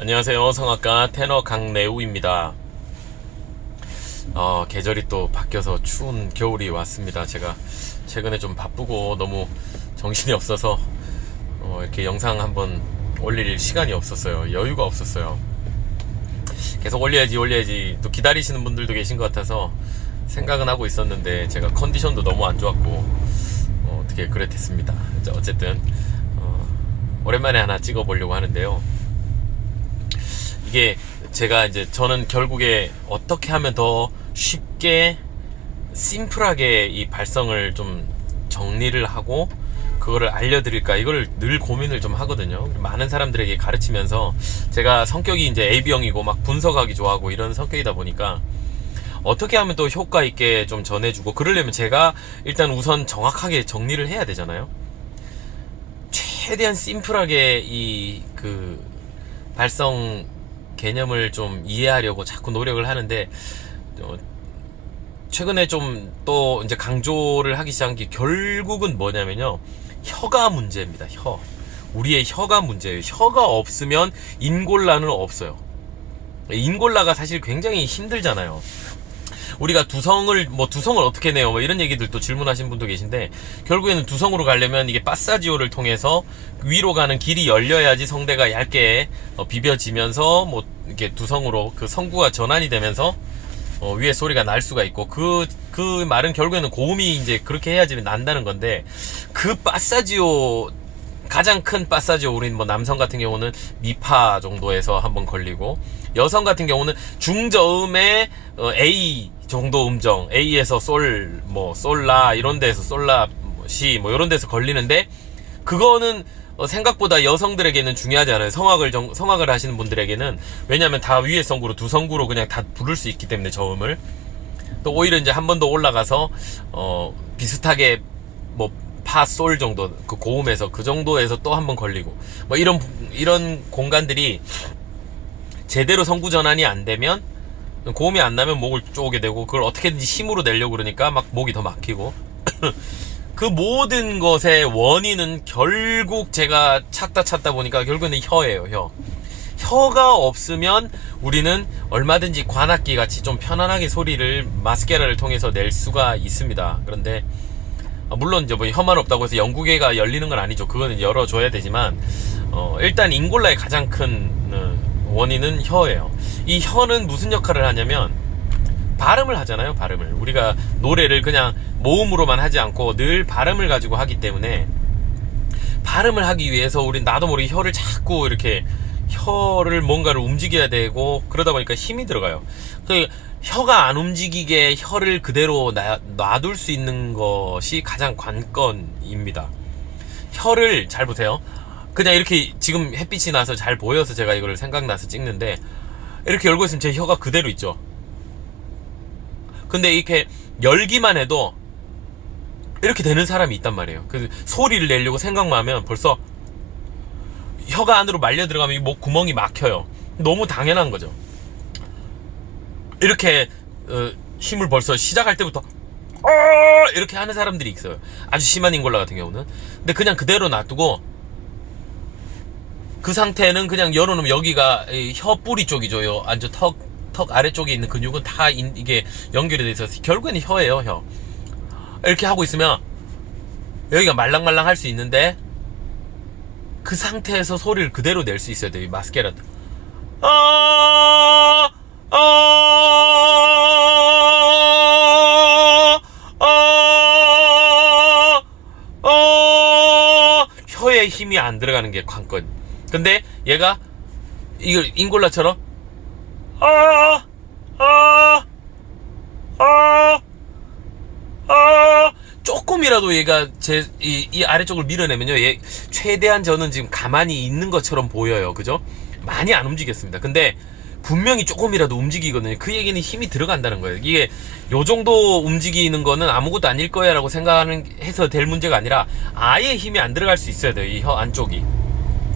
안녕하세요. 성악가 테너 강래우입니다. 계절이 또 바뀌어서 추운 겨울이 왔습니다. 제가 최근에 좀 바쁘고 너무 정신이 없어서 이렇게 영상 한번 올릴 시간이 없었어요. 여유가 없었어요. 계속 올려야지 또 기다리시는 분들도 계신 것 같아서 생각은 하고 있었는데 제가 컨디션도 너무 안 좋았고 어떻게 그래 됐습니다. 어쨌든 오랜만에 하나 찍어보려고 하는데요. 이게 제가 저는 결국에 어떻게 하면 더 쉽게 심플하게 이 발성을 좀 정리를 하고 그거를 알려드릴까, 이걸 늘 고민을 좀 하거든요. 많은 사람들에게 가르치면서 제가 성격이 이제 AB형이고 막 분석하기 좋아하고 이런 성격이다 보니까 어떻게 하면 또 효과 있게 좀 전해주고, 그러려면 제가 일단 우선 정확하게 정리를 해야 되잖아요. 최대한 심플하게 그 발성 개념을 좀 이해하려고 자꾸 노력을 하는데, 최근에 좀 또 이제 강조를 하기 시작한 게 결국은 뭐냐면요, 혀가 문제입니다. 우리의 혀가 문제예요. 혀가 없으면 인골라는 없어요. 인골라가 사실 굉장히 힘들잖아요. 우리가 두성을 어떻게 내요? 뭐 이런 얘기들도 질문하신 분도 계신데, 결국에는 두성으로 가려면 이게 파사지오를 통해서 위로 가는 길이 열려야지 성대가 얇게 비벼지면서 이렇게 두성으로 그 성구가 전환이 되면서 위에 소리가 날 수가 있고, 그 말은 결국에는 고음이 이제 그렇게 해야지 난다는 건데, 그 파사지오, 가장 큰 파사지오, 우린 남성 같은 경우는 미파 정도에서 한번 걸리고, 여성 같은 경우는 중저음의 A 정도 음정, A에서 솔, 솔라, 이런 데에서 솔라, 시, 이런 데서 걸리는데, 그거는 생각보다 여성들에게는 중요하지 않아요. 성악을 하시는 분들에게는. 왜냐면 다 위에 성구로, 두 성구로 그냥 다 부를 수 있기 때문에, 저음을. 또 오히려 이제 한 번 더 올라가서, 비슷하게, 파, 솔 정도, 그 고음에서, 그 정도에서 또 한 번 걸리고, 이런 공간들이 제대로 성구 전환이 안 되면, 고음이 안 나면 목을 쪼게 되고, 그걸 어떻게든지 힘으로 내려고 그러니까 막 목이 더 막히고. 그 모든 것의 원인은 결국 제가 찾다 보니까 결국에는 혀예요. 혀가 없으면 우리는 얼마든지 관악기 같이 좀 편안하게 소리를 마스케라를 통해서 낼 수가 있습니다. 그런데 물론 이제 혀만 없다고 해서 영구개가 열리는 건 아니죠. 그거는 열어줘야 되지만, 일단 인골라의 가장 큰 원인은 혀예요. 이 혀는 무슨 역할을 하냐면 발음을 하잖아요. 발음을 우리가 노래를 그냥 모음으로만 하지 않고 늘 발음을 가지고 하기 때문에, 발음을 하기 위해서 우린 나도 모르게 혀를 자꾸 이렇게 혀를 뭔가를 움직여야 되고, 그러다 보니까 힘이 들어가요. 그 혀가 안 움직이게 혀를 그대로 놔둘 수 있는 것이 가장 관건입니다. 혀를 잘 보세요. 그냥 이렇게 지금 햇빛이 나서 잘 보여서 제가 이걸 생각나서 찍는데, 이렇게 열고 있으면 제 혀가 그대로 있죠. 근데 이렇게 열기만 해도 이렇게 되는 사람이 있단 말이에요. 그 소리를 내려고 생각만 하면 벌써 혀가 안으로 말려 들어가면 이 목 구멍이 막혀요. 너무 당연한 거죠. 이렇게 힘을 벌써 시작할 때부터 이렇게 하는 사람들이 있어요. 아주 심한 인골라 같은 경우는. 근데 그냥 그대로 놔두고 그 상태는 그냥 열어놓으면 여기가 혀 뿌리 쪽이죠. 완전 턱 아래쪽에 있는 근육은 다 이게 연결이 돼 있어서 결국에는 혀예요. 혀. 이렇게 하고 있으면 여기가 말랑말랑 할 수 있는데, 그 상태에서 소리를 그대로 낼 수 있어야 돼요. 이 마스케라. 혀에 힘이 안 들어가는 게 관건. 근데 얘가 이걸 인골라처럼 조금이라도 얘가 이 아래쪽을 밀어내면요, 얘 최대한 저는 지금 가만히 있는 것처럼 보여요. 그죠? 많이 안 움직였습니다. 근데 분명히 조금이라도 움직이거든요. 그 얘기는 힘이 들어간다는 거예요. 이게 요 정도 움직이는 거는 아무것도 아닐 거야 라고 생각해서 될 문제가 아니라, 아예 힘이 안 들어갈 수 있어야 돼요. 이 혀 안쪽이,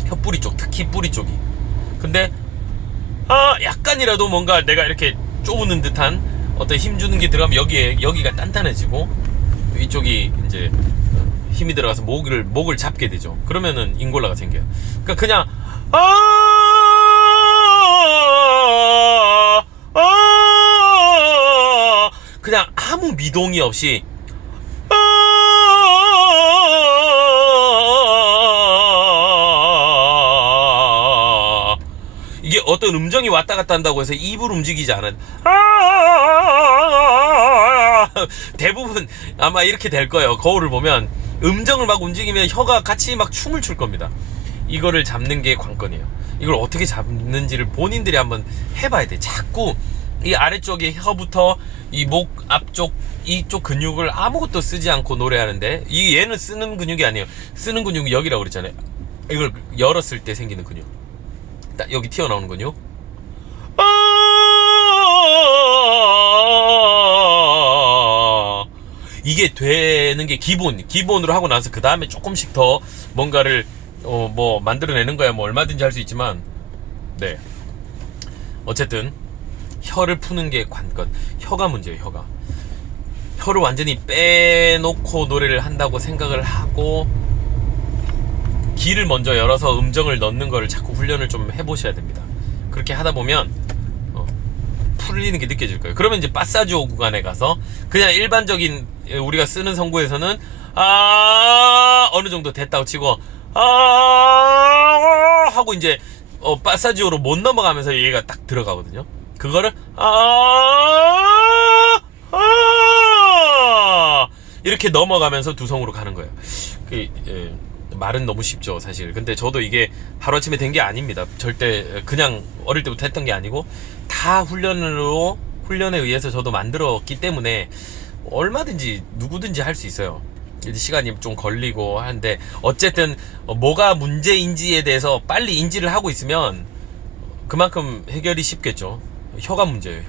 혀 뿌리 쪽, 특히 뿌리 쪽이. 근데 약간이라도 뭔가 내가 이렇게 쪼는 듯한 어떤 힘 주는 게 들어가면 여기가 단단해지고 이쪽이 이제 힘이 들어가서 목을 잡게 되죠. 그러면은 인골라가 생겨요. 그러니까 그냥 아무 미동이 없이 이게 어떤 음정이 왔다 갔다 한다고 해서 입을 움직이지 않아요. 대부분 아마 이렇게 될 거예요. 거울을 보면 음정을 막 움직이면 혀가 같이 막 춤을 출 겁니다. 이거를 잡는 게 관건이에요. 이걸 어떻게 잡는지를 본인들이 한번 해봐야 돼. 자꾸 이 아래쪽에 혀부터 이 목 앞쪽 이쪽 근육을 아무것도 쓰지 않고 노래하는데, 이 얘는 쓰는 근육이 아니에요. 쓰는 근육이 여기라고 그랬잖아요. 이걸 열었을 때 생기는 근육, 딱 여기 튀어나오는 근육. 이게 되는 게 기본으로 하고 나서 그 다음에 조금씩 더 뭔가를 뭐 만들어내는 거야 뭐 얼마든지 할 수 있지만, 네, 어쨌든 혀를 푸는 게 관건. 혀가 문제예요. 혀를 완전히 빼놓고 노래를 한다고 생각을 하고 귀를 먼저 열어서 음정을 넣는 거를 자꾸 훈련을 좀 해보셔야 됩니다. 그렇게 하다 보면 풀리는 게 느껴질 거예요. 그러면 이제 파사지오 구간에 가서 그냥 일반적인 우리가 쓰는 성구에서는 어느 정도 됐다고 치고 하고 이제 파사지오로 못 넘어가면서 얘가 딱 들어가거든요. 그거를 이렇게 넘어가면서 두성으로 가는 거예요. 말은 너무 쉽죠 사실. 근데 저도 이게 하루아침에 된 게 아닙니다. 절대 그냥 어릴 때부터 했던 게 아니고 다 훈련에 의해서 저도 만들었기 때문에 얼마든지 누구든지 할 수 있어요. 시간이 좀 걸리고 하는데 어쨌든 뭐가 문제인지에 대해서 빨리 인지를 하고 있으면 그만큼 해결이 쉽겠죠. 혀가 문제예요.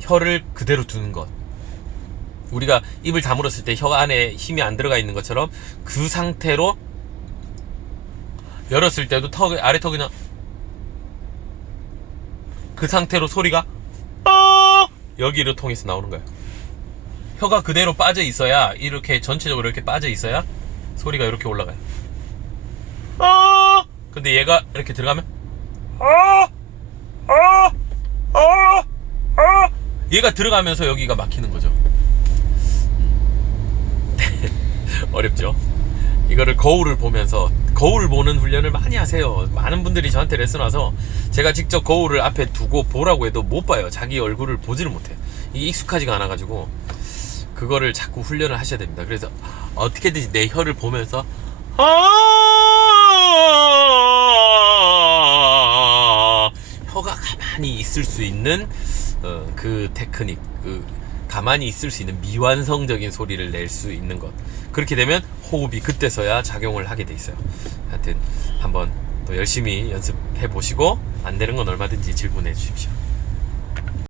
혀를 그대로 두는 것. 우리가 입을 다물었을 때 혀 안에 힘이 안 들어가 있는 것처럼 그 상태로 열었을 때도 아래 턱이나 그 상태로 소리가 여기를 통해서 나오는 거예요. 혀가 그대로 빠져 있어야, 이렇게 전체적으로 이렇게 빠져 있어야 소리가 이렇게 올라가요. 근데 얘가 이렇게 들어가면 얘가 들어가면서 여기가 막히는 거죠. 어렵죠? 이거를 거울을 보면서, 거울 보는 훈련을 많이 하세요. 많은 분들이 저한테 레슨 와서 제가 직접 거울을 앞에 두고 보라고 해도 못 봐요. 자기 얼굴을 보지를 못해요. 이게 익숙하지가 않아가지고 그거를 자꾸 훈련을 하셔야 됩니다. 그래서 어떻게든지 내 혀를 보면서 혀가 가만히 있을 수 있는 그 테크닉, 가만히 있을 수 있는 미완성적인 소리를 낼 수 있는 것. 그렇게 되면 호흡이 그때서야 작용을 하게 돼 있어요. 하여튼 한번 또 열심히 연습해 보시고 안 되는 건 얼마든지 질문해 주십시오.